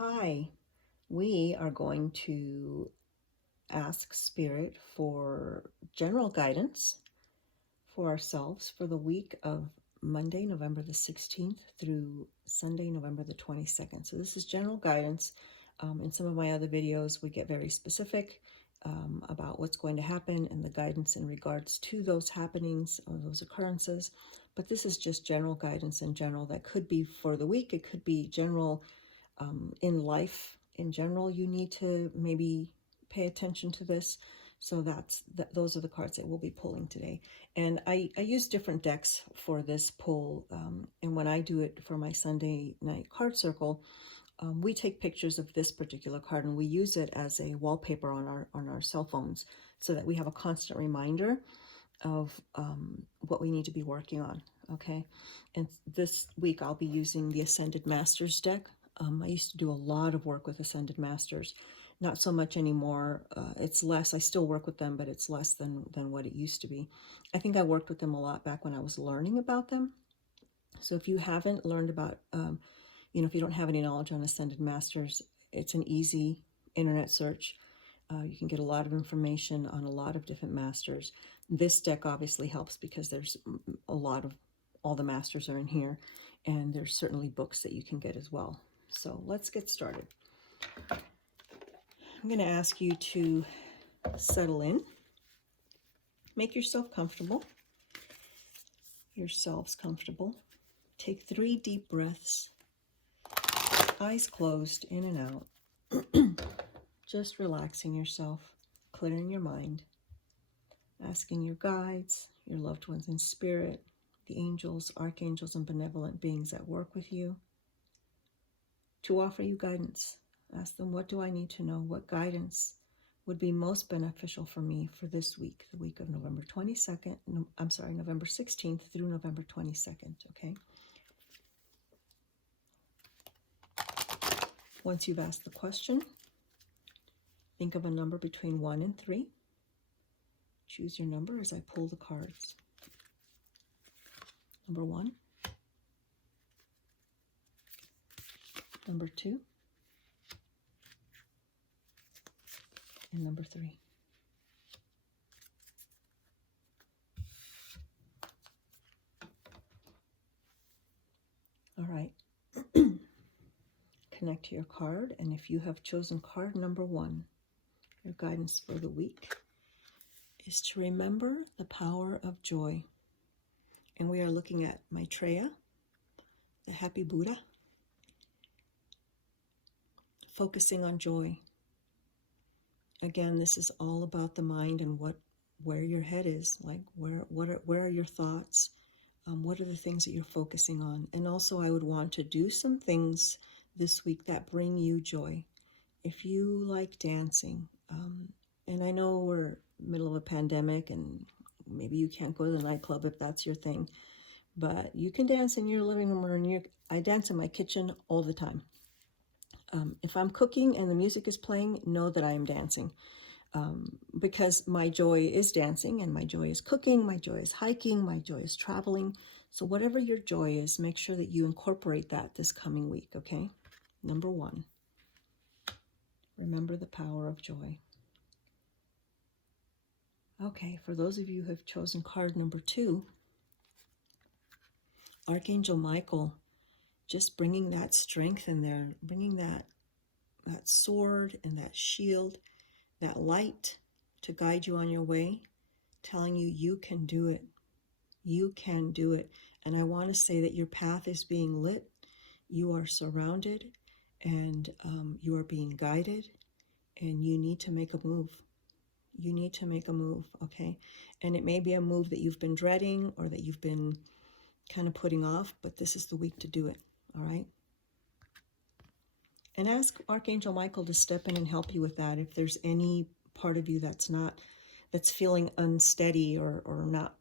Hi, we are going to ask Spirit for general guidance for ourselves for the week of Monday, November the 16th through Sunday, November the 22nd. So this is general guidance. In some of my other videos, we get very specific about what's going to happen and the guidance in regards to those happenings or those occurrences. But this is just general guidance in general. That could be for the week. It could be general in life in general. You need to maybe pay attention to this. So those are the cards that we'll be pulling today. And I use different decks for this pull. And when I do it for my Sunday night card circle, we take pictures of this particular card and we use it as a wallpaper on our cell phones so that we have a constant reminder of what we need to be working on. Okay, and this week I'll be using the Ascended Masters deck. I used to do a lot of work with Ascended Masters, not so much anymore. It's less. I still work with them, but it's less than what it used to be. I think I worked with them a lot back when I was learning about them. So if you haven't learned about, if you don't have any knowledge on Ascended Masters, it's an easy internet search. You can get a lot of information on a lot of different masters. This deck obviously helps because there's a lot of, all the masters are in here, and there's certainly books that you can get as well. So let's get started. I'm going to ask you to settle in, make yourself comfortable, yourselves comfortable. Take 3 deep breaths, eyes closed, in and out. Just relaxing yourself, clearing your mind, asking your guides, your loved ones in spirit, the angels, archangels, and benevolent beings that work with you, to offer you guidance. Ask them, what do I need to know? What guidance would be most beneficial for me for this week, the week of November 16th through November 22nd, okay? Once you've asked the question, think of a number between 1 and 3. Choose your number as I pull the cards. Number 1, number 2, and number 3. All right. Connect to your card, and if you have chosen card number 1, your guidance for the week is to remember the power of joy. And we are looking at Maitreya, the Happy Buddha, focusing on joy. Again, this is all about the mind and where your head is, like where are your thoughts? What are the things that you're focusing on? And also I would want to do some things this week that bring you joy. If you like dancing, and I know we're middle of a pandemic and maybe you can't go to the nightclub if that's your thing, but you can dance in your living room or I dance in my kitchen all the time. If I'm cooking and the music is playing, know that I am dancing. Because my joy is dancing and my joy is cooking, my joy is hiking, my joy is traveling. So whatever your joy is, make sure that you incorporate that this coming week, okay? Number 1, remember the power of joy. Okay, for those of you who have chosen card number 2, Archangel Michael, just bringing that strength in there, bringing that sword and that shield, that light to guide you on your way, telling you you can do it. You can do it. And I want to say that your path is being lit. You are surrounded and you are being guided, and you need to make a move. You need to make a move, okay? And it may be a move that you've been dreading or that you've been kind of putting off, but this is the week to do it, all right? And ask Archangel Michael to step in and help you with that. If there's any part of you that's feeling unsteady or not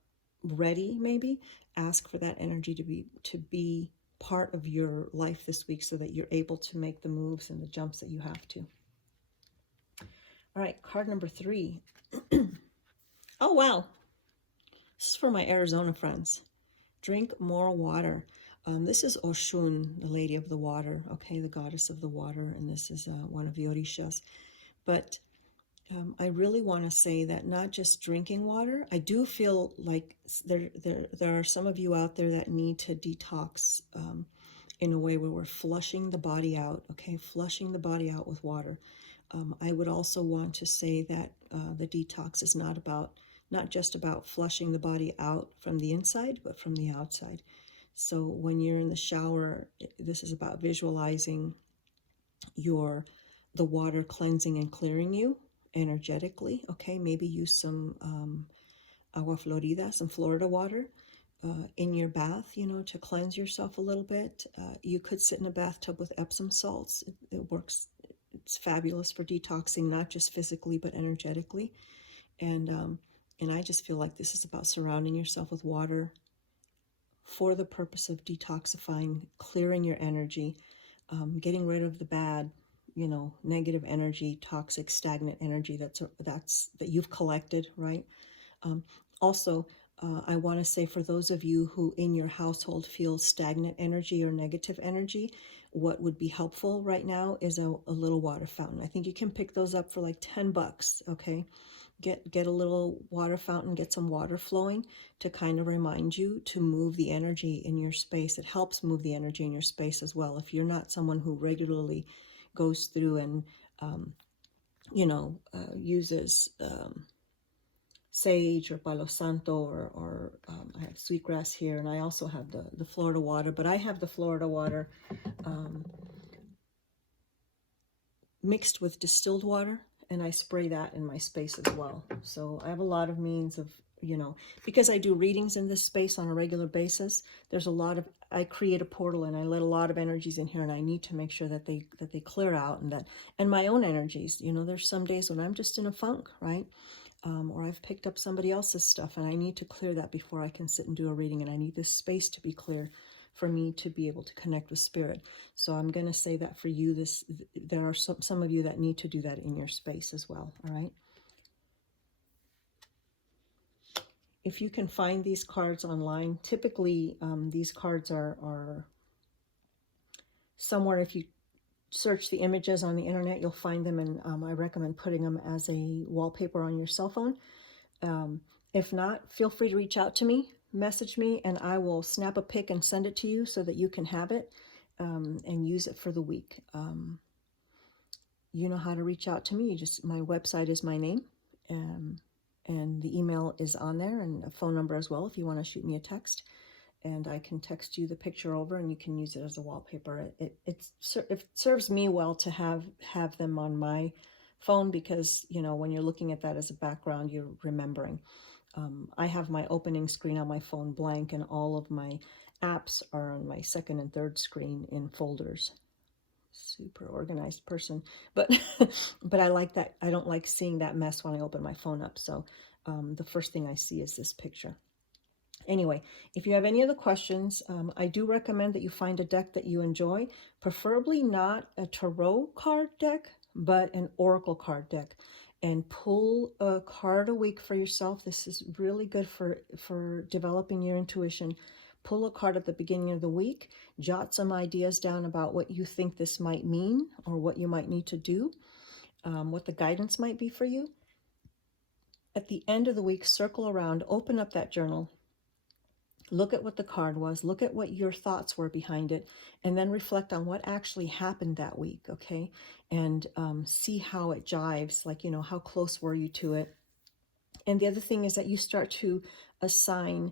ready, maybe ask for that energy to be part of your life this week so that you're able to make the moves and the jumps that you have to. All right, card number 3. Oh, wow. This is for my Arizona friends. Drink more water. This is Oshun, the Lady of the Water, okay, the goddess of the water, and this is one of the Orishas. But I really want to say that not just drinking water. I do feel like there are some of you out there that need to detox in a way where we're flushing the body out, okay, flushing the body out with water. I would also want to say that the detox is not just about flushing the body out from the inside, but from the outside. So when you're in the shower, this is about visualizing the water cleansing and clearing you energetically. Okay, maybe use some agua florida, some Florida water in your bath, to cleanse yourself a little bit. You could sit in a bathtub with Epsom salts. It works. It's fabulous for detoxing, not just physically but energetically. And I just feel like this is about surrounding yourself with water for the purpose of detoxifying, clearing your energy, getting rid of the bad, negative energy, toxic, stagnant energy that you've collected, right? Also, I want to say for those of you who in your household feel stagnant energy or negative energy, what would be helpful right now is a little water fountain. I think you can pick those up for like $10, okay? Get a little water fountain, get some water flowing to kind of remind you to move the energy in your space. It helps move the energy in your space as well. If you're not someone who regularly goes through and uses sage or palo santo or I have sweetgrass here, and I also have the Florida water, but I have the Florida water mixed with distilled water, and I spray that in my space as well. So I have a lot of means of, because I do readings in this space on a regular basis, I create a portal and I let a lot of energies in here, and I need to make sure that they clear out, and my own energies, there's some days when I'm just in a funk, right? Or I've picked up somebody else's stuff and I need to clear that before I can sit and do a reading, and I need this space to be clear for me to be able to connect with spirit. So I'm going to say that for you, there are some of you that need to do that in your space as well, all right? If you can find these cards online, typically these cards are somewhere. If you search the images on the internet, you'll find them, and I recommend putting them as a wallpaper on your cell phone. If not, feel free to reach out to me, message me, and I will snap a pic and send it to you so that you can have it and use it for the week. You know how to reach out to me. My website is my name, and the email is on there, and a phone number as well if you want to shoot me a text. And I can text you the picture over, and you can use it as a wallpaper. It serves me well to have them on my phone, because when you're looking at that as a background, you're remembering. I have my opening screen on my phone blank, and all of my apps are on my second and third screen in folders. Super organized person, but but I like that. I don't like seeing that mess when I open my phone up. So the first thing I see is this picture. Anyway, if you have any other questions, I do recommend that you find a deck that you enjoy, preferably not a tarot card deck, but an oracle card deck, and pull a card a week for yourself. This is really good for developing your intuition. Pull a card at the beginning of the week, jot some ideas down about what you think this might mean or what you might need to do, what the guidance might be for you. At the end of the week, circle around, open up that journal, look at what the card was, look at what your thoughts were behind it, and then reflect on what actually happened that week, okay? And see how it jives, like, how close were you to it? And the other thing is that you start to assign,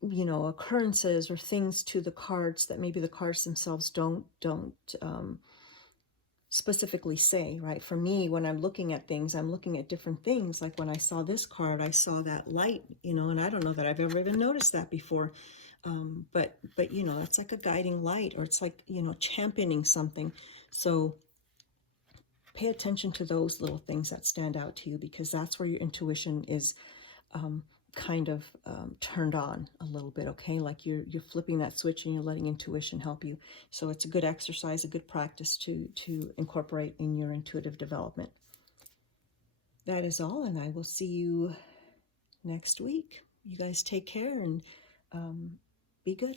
occurrences or things to the cards that maybe the cards themselves don't specifically say, right? For me, when I'm looking at things, I'm looking at different things. Like when I saw this card, I saw that light, and I don't know that I've ever even noticed that before. But it's like a guiding light, or it's like, championing something. So pay attention to those little things that stand out to you, because that's where your intuition is kind of turned on a little bit, okay? Like you're flipping that switch and you're letting intuition help you. So it's a good exercise, a good practice to incorporate in your intuitive development. That is all, and I will see you next week. You guys take care and be good.